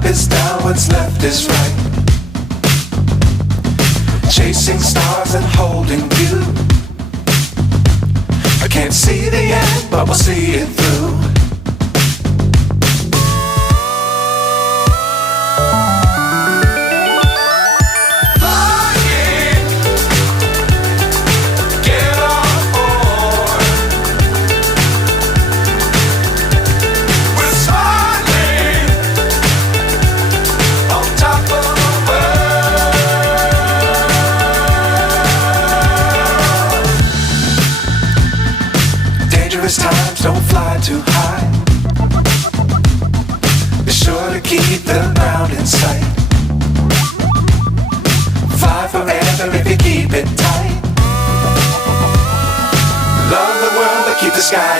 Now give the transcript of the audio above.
up is down, what's left is right. Chasing stars and holding you. I can't see the end, but we'll see it through. Times don't fly too high. Be sure to keep the ground in sight. Fly forever if you keep it tight. Love the world but keep the sky